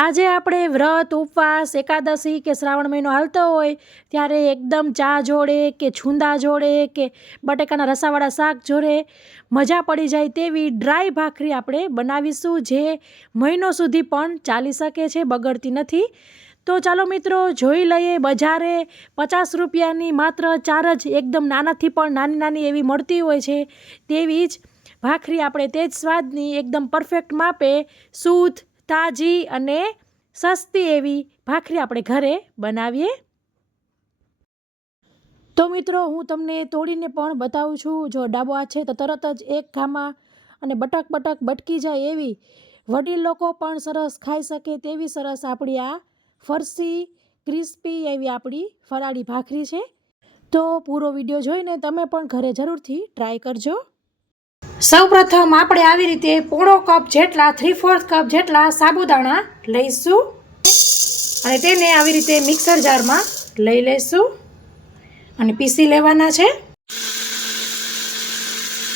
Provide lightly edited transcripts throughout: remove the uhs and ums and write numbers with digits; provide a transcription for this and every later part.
આજે આપણે વ્રત ઉપવાસ એકાદશી કે શ્રાવણ મહિનો હાલતો હોય ત્યારે એકદમ ચા જોડે કે છુંદા જોડે કે બટેકાના રસાવાળા શાક જોડે મજા પડી જાય તેવી ડ્રાય ભાખરી આપણે બનાવીશું, જે મહિનો સુધી પણ ચાલી શકે છે, બગડતી નથી. તો ચાલો મિત્રો જોઈ લઈએ. બજારે 50 રૂપિયાની માત્ર 4 જ એકદમ નાનાથી પણ નાની નાની એવી મળતી હોય છે, તેવી જ ભાખરી આપણે તે જ સ્વાદની એકદમ પરફેક્ટ માપે શુદ્ધ તાજી અને સસ્તી એવી ભાખરી આપણે ઘરે બનાવીએ. તો મિત્રો હું તમને તોડીને પણ બતાવું છું. જો ડાબો હાથ છે તો તરત જ એક ઘામાં અને બટક બટક બટકી જાય એવી, વડીલ લોકો પણ સરસ ખાઈ શકે તેવી સરસ આપણી આ ફરસી ક્રિસ્પી એવી આપણી ફરાળી ભાખરી છે. તો પૂરો વિડીયો જોઈને તમે પણ ઘરે જરૂરથી ટ્રાય કરજો. સૌપ્રથમ આપણે આવી રીતે પોણો કપ જેટલા 3/4 કપ જેટલા સાબુદાણા લઈશું અને તેને આવી રીતે મિક્સર જારમાં લઈ લઈશું અને પીસી લેવાના છે.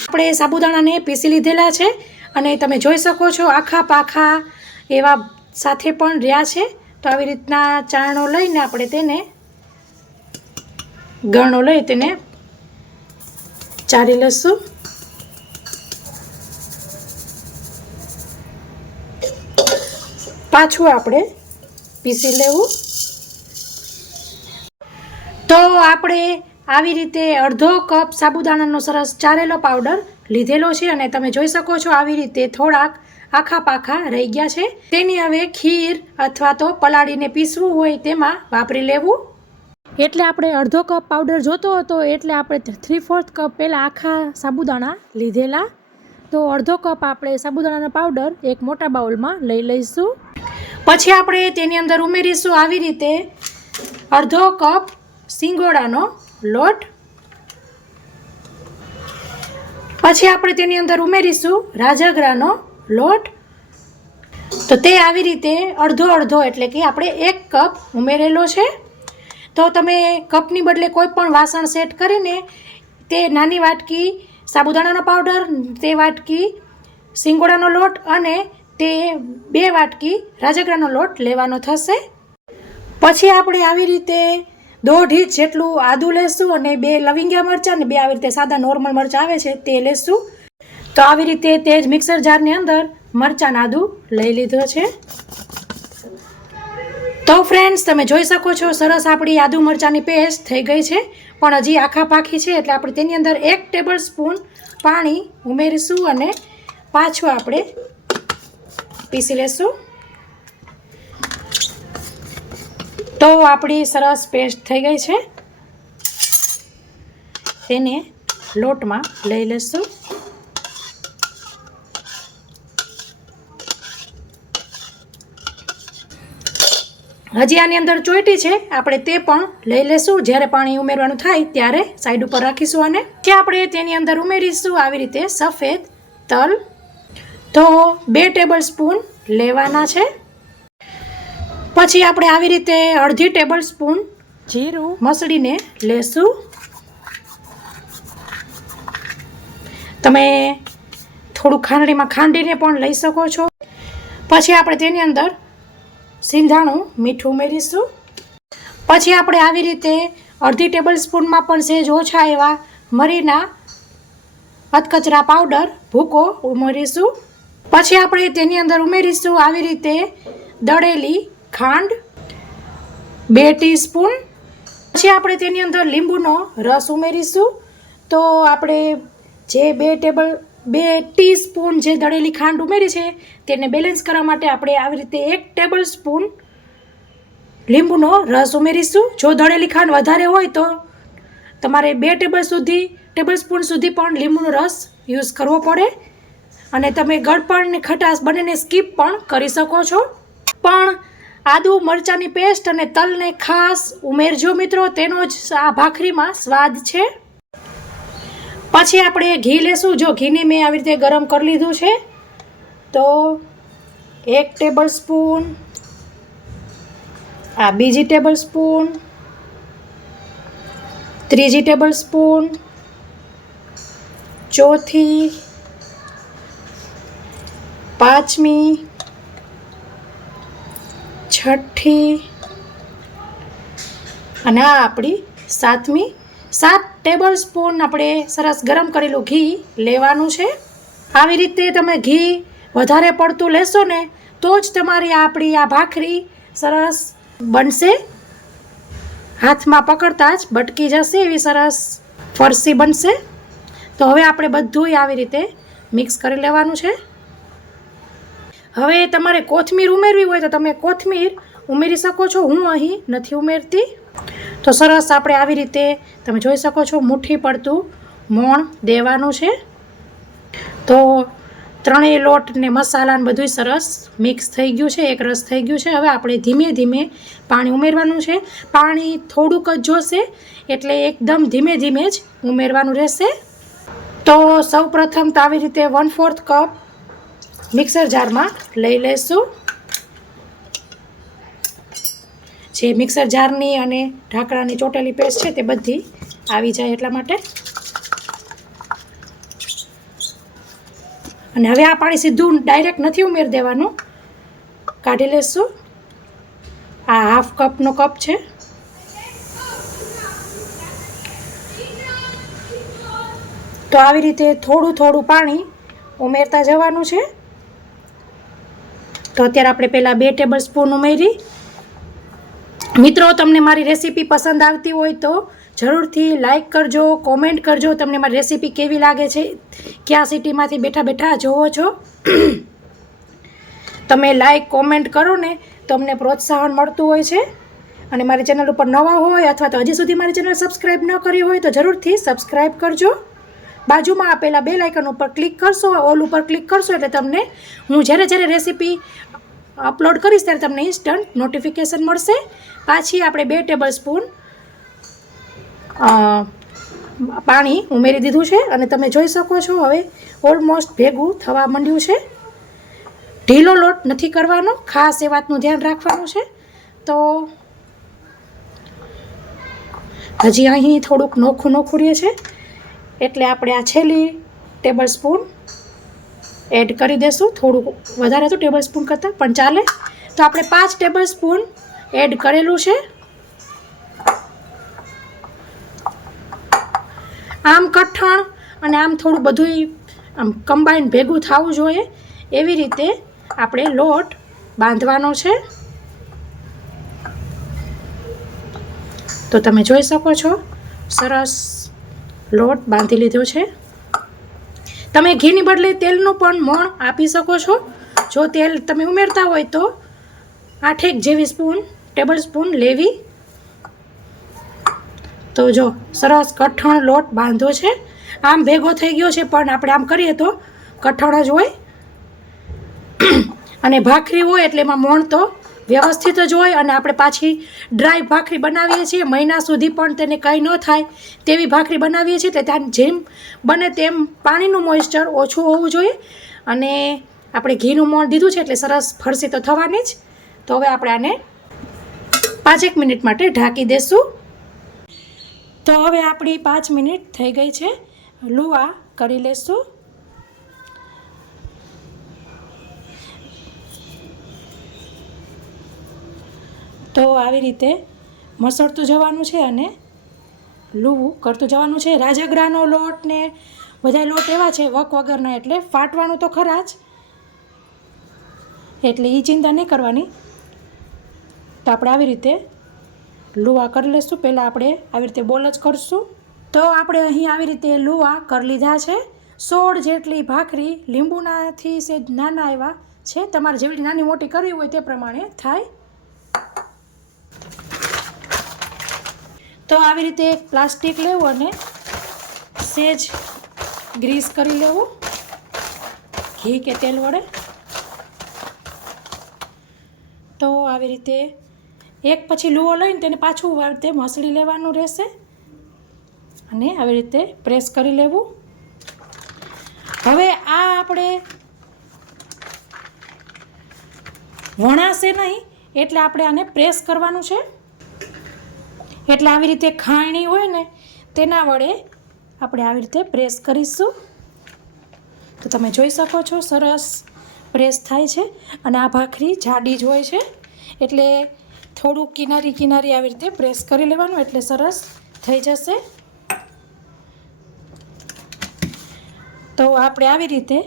આપણે સાબુદાણાને પીસી લીધેલા છે અને તમે જોઈ શકો છો આખા પાખા એવા સાથે પણ રહ્યા છે. તો આવી રીતના ચારણો લઈને આપણે તેને ગળણો લઈ તેને ચારી લઈશું. પાછું આપણે પીસી લેવું. તો આપણે આવી રીતે અડધો કપ સાબુદાણાનો સરસ ચારેલો પાવડર લીધેલો છે અને તમે જોઈ શકો છો આવી રીતે થોડાક આખા પાખા રહી ગયા છે. તેની હવે ખીર અથવા તો પલાળીને પીસવું હોય તેમાં વાપરી લેવું. એટલે આપણે અડધો કપ પાવડર જોતો હતો એટલે આપણે 3/4 કપ પહેલાં આખા સાબુદાણા લીધેલા. તો અડધો કપ આપણે સાબુદાણાનો પાવડર એક મોટા બાઉલમાં લઈ લઈશું. પછી આપણે તેની અંદર ઉમેરીશું આવી રીતે અડધો કપ સિંગોડાનો લોટ. પછી આપણે તેની અંદર ઉમેરીશું રાજગરાનો લોટ. તો તે આવી રીતે અડધો અડધો એટલે કે આપણે 1 કપ ઉમેરેલો છે. તો તમે કપની બદલે કોઈ પણ વાસણ સેટ કરીને તે નાની વાટકી સાબુદાણાનો પાવડર, તે વાટકી સિંગોડાનો લોટ અને તે 2 વાટકી રાજગરાનો લોટ લેવાનો થશે. પછી આપણે આવી રીતે 1.5 ઇંચ જેટલું આદું લેશું અને 2 લવિંગિયા મરચાં અને 2 આવી રીતે સાદા નોર્મલ મરચાં આવે છે તે લેશું. તો આવી રીતે તે જ મિક્સર જારની અંદર મરચાં આદું લઈ લીધો છે. તો ફ્રેન્ડ્સ તમે જોઈ શકો છો સરસ આપણી આદુ મરચાંની પેસ્ટ થઈ ગઈ છે, પણ હજી આખા પાખી છે એટલે આપણે તેની અંદર 1 ટેબલ સ્પૂન પાણી ઉમેરીશું અને પાછું આપણે પીસી લેશું. તો આપણી સરસ પેસ્ટ થઈ ગઈ છે, તેને લોટમાં લઈ લેશું. હજી આની અંદર ચોઈટી છે આપણે તે પણ લઈ લેશું. જ્યારે પાણી ઉમેરવાનું થાય ત્યારે સાઈડ ઉપર રાખીશું અને ત્યાં આપણે તેની અંદર ઉમેરીશું આવી રીતે સફેદ તલ. તો 2 ટેબલ સ્પૂન લેવાના છે. પછી આપણે આવી રીતે અડધી ટેબલ સ્પૂન જીરું મસળીને લેશું. તમે થોડું ખાંડણીમાં ખાંડીને પણ લઈ શકો છો. પછી આપણે તેની અંદર સિંધાણું મીઠું ઉમેરીશું. પછી આપણે આવી રીતે અડધી ટેબલ સ્પૂનમાં પણ સહેજ ઓછા એવા મરીના અધકચરા પાવડર ભૂકો ઉમેરીશું. પછી આપણે તેની અંદર ઉમેરીશું આવી રીતે દળેલી ખાંડ 2 ટીસ્પૂન. પછી આપણે તેની અંદર લીંબુનો રસ ઉમેરીશું. તો આપણે જે 2 ટીસ્પૂન જે દળેલી ખાંડ ઉમેરી છે તેને બેલેન્સ કરવા માટે આપણે આવી રીતે 1 ટેબલ સ્પૂન લીંબુનો રસ ઉમેરીશું. જો દળેલી ખાંડ વધારે હોય તો તમારે 2 ટેબલ સ્પૂન સુધી પણ લીંબુનો રસ યુઝ કરવો પડે અને તમે ગળપણ અને ખટાશ બંનેને સ્કીપ પણ કરી શકો છો. પણ આદુ મરચાંની પેસ્ટ અને તલને ખાસ ઉમેરજો મિત્રો, તેનો જ આ ભાખરીમાં સ્વાદ છે. પછી આપણે ઘી લેશું. જો ઘીને મેં આવી રીતે ગરમ કરી લીધું છે. તો 1 ટેબલ સ્પૂન, આ બીજી ટેબલ સ્પૂન, ત્રીજી ટેબલ સ્પૂન, ચોથી, પાંચમી, છઠ્ઠી અને આ આપણી સાતમી. 7 ટેબલ સ્પૂન આપણે સરસ ગરમ કરેલું ઘી લેવાનું છે. આવી રીતે તમે ઘી વધારે પડતું લેશો ને તો જ તમારી આપણી આ ભાખરી સરસ બનશે. હાથમાં પકડતા જ બટકી જશે એવી સરસ ફરસી બનશે. તો હવે આપણે બધું આવી રીતે મિક્સ કરી લેવાનું છે. હવે તમારે કોથમીર ઉમેરવી હોય તો તમે કોથમીર ઉમેરી શકો છો. હું અહીં નથી ઉમેરતી. તો સરસ આપણે આવી રીતે તમે જોઈ શકો છો મુઠ્ઠી પડતું મોણ દેવાનું છે. તો ત્રણેય લોટ ને મસાલા ને બધું સરસ મિક્સ થઈ ગયું છે, એક રસ થઈ ગયું છે. હવે આપણે ધીમે ધીમે પાણી ઉમેરવાનું છે. પાણી થોડુંક જ જોશે એટલે એકદમ ધીમે ધીમે જ ઉમેરવાનું રહેશે. તો સૌ પ્રથમ તો આવી રીતે 1/4 કપ મિક્સર જારમાં લઈ લઈશું. જે મિક્સર જારની અને ઢાંકણાની ચોટેલી પેસ્ટ છે તે બધી આવી જાય એટલા માટે. અને હવે આ પાણી સીધું ડાયરેક્ટ નથી ઉમેરી દેવાનું, કાઢી લેશું. આ 1/2 કપનો કપ છે. તો આવી રીતે થોડું થોડું પાણી ઉમેરતા જવાનું છે. તો અત્યારે આપણે પહેલાં 2 ટેબલ સ્પૂન ઉમેરી. મિત્રો, તમને મારી રેસીપી પસંદ આવતી હોય તો જરૂરથી લાઈક કરજો, કોમેન્ટ કરજો. તમને મારી રેસીપી કેવી લાગે છે, કયા સિટીમાંથી બેઠા બેઠા જોવો છો. તમે લાઈક કોમેન્ટ કરો ને તો અમને પ્રોત્સાહન મળતું હોય છે. અને મારી ચેનલ ઉપર નવા હોય અથવા તો હજી સુધી મારી ચેનલ સબસ્ક્રાઈબ ન કરી હોય તો જરૂરથી સબસ્ક્રાઈબ કરજો. બાજુમાં આપેલા બેલ આઇકન ઉપર ક્લિક કરશો, ઓલ ઉપર ક્લિક કરશો એટલે તમને હું જ્યારે રેસીપી અપલોડ કરીશ ત્યારે તમને ઇન્સ્ટન્ટ નોટિફિકેશન મળશે. પાછી આપણે 2 ટેબલ સ્પૂન પાણી ઉમેરી દીધું છે અને તમે જોઈ શકો છો હવે ઓલમોસ્ટ ભેગું થવા માંડ્યું છે. ઢીલો લોટ નથી કરવાનો, ખાસ એ વાતનું ધ્યાન રાખવાનું છે. તો હજી અહીં થોડુંક નોખું રહે છે એટલે આપણે આ છેલ્લી ટેબલ સ્પૂન એડ કરી દેશું. થોડુંક વધારે તો ટેબલ સ્પૂન કરતાં પણ ચાલે. તો આપણે 5 ટેબલ સ્પૂન એડ કરેલું છે. આમ કઠણ અને આમ થોડું બધું આમ કમ્બાઈન ભેગું થવું જોઈએ એવી રીતે આપણે લોટ બાંધવાનો છે. તો તમે જોઈ શકો છો સરસ લોટ બાંધી લીધો છે. તમે ઘીની બદલે તેલનું પણ મોણ આપી શકો છો. જો તેલ તમે ઉમેરતા હોય તો 8 જેવી ટેબલ સ્પૂન લેવી. તો જો સરસ કઠણ લોટ બાંધો છે. આમ ભેગો થઈ ગયો છે પણ આપણે આમ કરીએ તો કઠણ જ હોય. અને ભાખરી હોય એટલે એમાં મોણ તો વ્યવસ્થિત જ હોય. અને આપણે પાછી ડ્રાય ભાખરી બનાવીએ છીએ, મહિના સુધી પણ તેને કંઈ ન થાય તેવી ભાખરી બનાવીએ છીએ. એટલે ત્યાં જેમ બને તેમ પાણીનું મોઇસ્ચર ઓછું હોવું જોઈએ. અને આપણે ઘીનું મોણ દીધું છે એટલે સરસ ફરસી તો થવાની જ. તો હવે આપણે આને 5 મિનિટ માટે ઢાંકી દેશું. તો હવે આપણી 5 મિનિટ થઈ ગઈ છે. લુવા કરી લેશું. તો આવી રીતે મસળતું જવાનું છે અને લૂવું કરતું જવાનું છે. રાજગરાનો લોટ ને બધા લોટ એવા છે વક વગરના એટલે ફાટવાનું તો ખરા જ, એટલે એ ચિંતા નહીં કરવાની. તો આપણે આવી રીતે લુવા કરી લઈશું. પહેલાં આપણે આવી રીતે બોલ જ કરશું. તો આપણે અહીં આવી રીતે લુવા કરી લીધા છે. 16 જેટલી ભાખરી લીંબુનાથી સેજ નાના આવ્યા છે. તમારે જેવી નાની મોટી કરવી હોય તે પ્રમાણે થાય. તો આવી રીતે એક પ્લાસ્ટિક લેવું અને સેજ ગ્રીસ કરી લેવું ઘી કે તેલ વડે. તો આવી રીતે એક પછી લુવો લઈને તેને પાછું આવી રીતે મસળી લેવાનું રહેશે અને આવી રીતે પ્રેસ કરી લેવું. હવે આ આપણે વણાશે નહીં એટલે આપણે આને પ્રેસ કરવાનું છે. એટલે આવી રીતે ખાયણી હોય ને તેના વડે આપણે આવી રીતે પ્રેસ કરીશું. તો તમે જોઈ શકો છો સરસ પ્રેસ થાય છે. અને આ ભાખરી જાડી જ હોય છે એટલે થોડું કિનારી કિનારી આવી રીતે પ્રેસ કરી લેવાનું એટલે સરસ થઈ જશે. તો આપણે આવી રીતે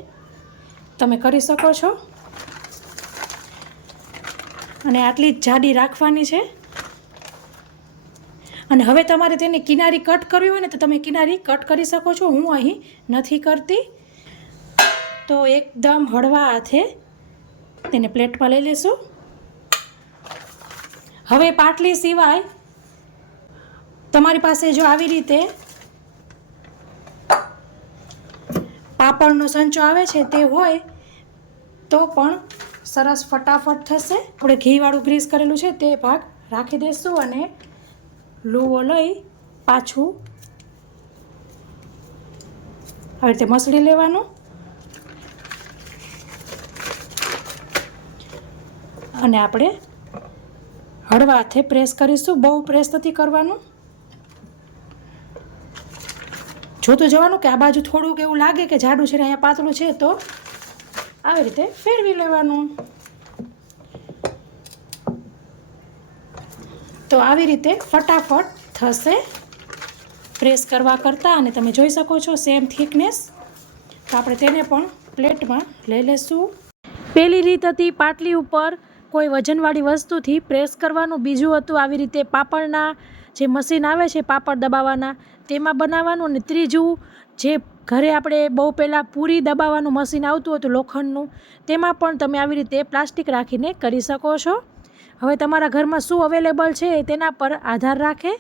તમે કરી શકો છો અને આટલી જ જાડી રાખવાની છે. અને હવે તમારે તેની કિનારી કટ કરવી હોય ને તો તમે કિનારી કટ કરી શકો છો. હું અહીં નથી કરતી. તો એકદમ હળવા હાથે તેને પ્લેટમાં લઈ લેશું. હવે પાટલી સિવાય તમારી પાસે જો આવી રીતે પાપડનો સંચો આવે છે તે હોય તો પણ સરસ ફટાફટ થશે. આપણે ઘીવાળું ગ્રીસ કરેલું છે તે ભાગ રાખી દઈશું અને લુવો લઈ પાછું આવી રીતે મસળી લેવાનું અને આપણે હળવા હાથે પ્રેસ કરીશું. બહુ પ્રેસ નથી કરવાનું. જોતું જવાનું કે આ બાજુ થોડુંક એવું લાગે કે જાડું છે ને અહીંયા પાતળું છે તો આવી રીતે ફેરવી લેવાનું. તો આવી રીતે ફટાફટ થશે પ્રેસ કરવા કરતાં. અને તમે જોઈ શકો છો સેમ થિકનેસ. તો આપણે તેને પણ પ્લેટમાં લઈ લઈશું. પહેલી રીત હતી પાટલી ઉપર કોઈ વજનવાળી વસ્તુથી પ્રેસ કરવાનું. બીજું હતું આવી રીતે પાપડના જે મશીન આવે છે પાપડ દબાવવાના તેમાં બનાવવાનું. અને ત્રીજું જે ઘરે આપણે બહુ પહેલાં પૂરી દબાવવાનું મશીન આવતું હતું લોખંડનું તેમાં પણ તમે આવી રીતે પ્લાસ્ટિક રાખીને કરી શકો છો. હવે તમારા ઘરમાં શું અવેલેબલ છે તેના પર આધાર રાખે.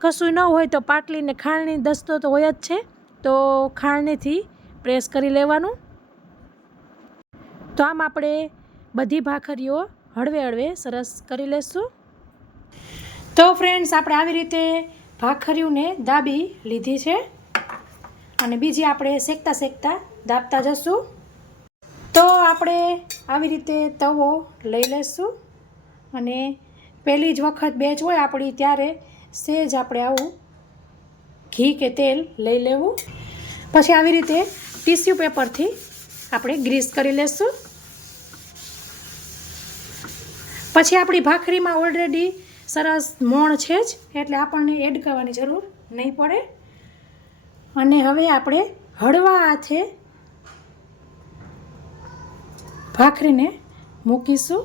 કશું ન હોય તો પાટલીને ખાંડની દસ્તો તો હોય જ છે તો ખાંડણીથી પ્રેસ કરી લેવાનું. તો આમ આપણે બધી ભાખરીઓ હળવે હળવે સરસ કરી લેશું. તો ફ્રેન્ડ્સ આપણે આવી રીતે ભાખરીઓને દાબી લીધી છે અને બીજી આપણે શેકતા શેકતા દાબતા જશું. તો આપણે આવી રીતે તવો લઈ લઈશું અને પહેલી જ વખત બેચ હોય આપણી ત્યારે સહેજ આપણે આવું ઘી કે તેલ લઈ લેવું. પછી આવી રીતે ટીશ્યુ પેપરથી આપણે ગ્રીસ કરી લેશું. પછી આપણી ભાખરીમાં ઓલરેડી સરસ મોણ છે જ એટલે આપણને એડ કરવાની જરૂર નહીં પડે. અને હવે આપણે હળવા હાથે ભાખરીને મૂકીશું.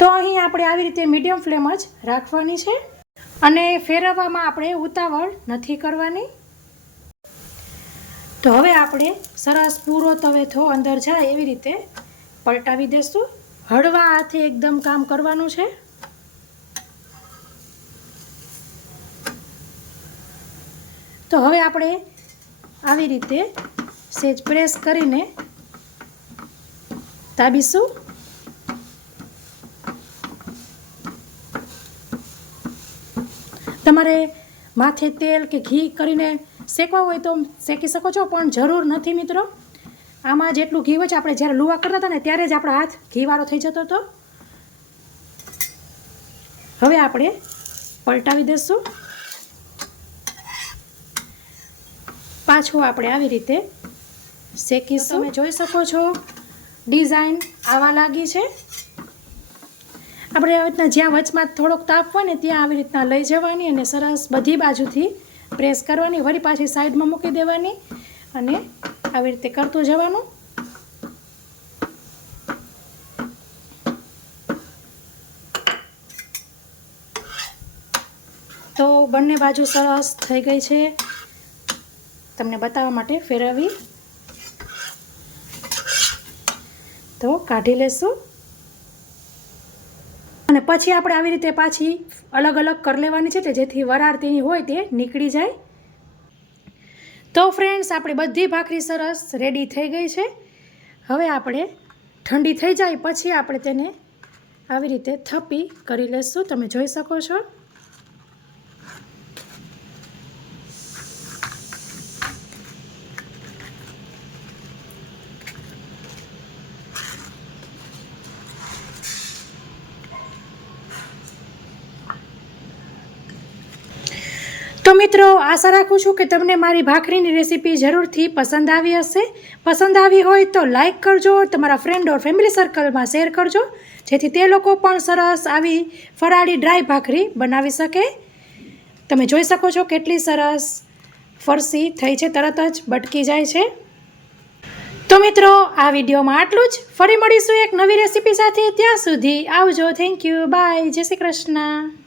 તો અહીં આપણે આવી રીતે મીડિયમ ફ્લેમ જ રાખવાની છે અને ફેરવવામાં આપણે ઉતાવળ નથી કરવાની. તો હવે આપણે સરસ પૂરો તવેથો અંદર જાય એવી રીતે પલટાવી દઈશું. હળવા હાથે એકદમ કામ કરવાનું છે. તો હવે આપણે આવી રીતે સહેજ પ્રેસ કરીને દાબીશું. તમારે માથે તેલ કે ઘી કરીને શેકવા હોય તો શેકી શકો છો પણ જરૂર નથી મિત્રો. આમાં જેટલું ઘી હોય છે આપણે જ્યારે લુવા કરતા હતા ને ત્યારે જ આપણો હાથ ઘીવાળો થઈ જતો હતો. હવે આપણે પલટાવી દઈશું. પાછું આપણે આવી રીતે શેકીશું. તમે જોઈ શકો છો ડિઝાઇન આવા લાગી છે. આપણે આવી રીતના જ્યાં વચમાં થોડોક તાપ હોય ને ત્યાં આવી રીતના લઈ જવાની અને સરસ બધી બાજુથી પ્રેસ કરવાની. વળી પાછી સાઈડમાં મૂકી દેવાની અને આવી રીતે કરતું જવાનું. તો બંને બાજુ સરસ થઈ ગઈ છે. તમને બતાવવા માટે ફેરવી તો કાઢી લેશું. અને પછી આપણે આવી રીતે પાછી અલગ અલગ કરી લેવાની છે જેથી વરાળ તેની હોય તે નીકળી જાય. તો ફ્રેન્ડ્સ આપણે બધી ભાખરી સરસ રેડી થઈ ગઈ છે. હવે આપણે ઠંડી થઈ જાય પછી આપણે તેને આવી રીતે થપ્પી કરી લેશું. તમે જોઈ શકો છો. તો મિત્રો આશા રાખું છું કે તમને મારી ભાખરીની રેસીપી જરૂરથી પસંદ આવી હશે. પસંદ આવી હોય તો લાઈક કરજો, તમારા ફ્રેન્ડ ઓર ફેમિલી સર્કલમાં શેર કરજો, જેથી તે લોકો પણ સરસ આવી ફરાળી ડ્રાય ભાખરી બનાવી શકે. તમે જોઈ શકો છો કેટલી સરસ ફરસી થઈ છે, તરત જ બટકી જાય છે. તો મિત્રો આ વિડીયોમાં આટલું જ. ફરી મળીશું એક નવી રેસીપી સાથે. ત્યાં સુધી આવજો. Thank you. બાય. જય શ્રી કૃષ્ણ.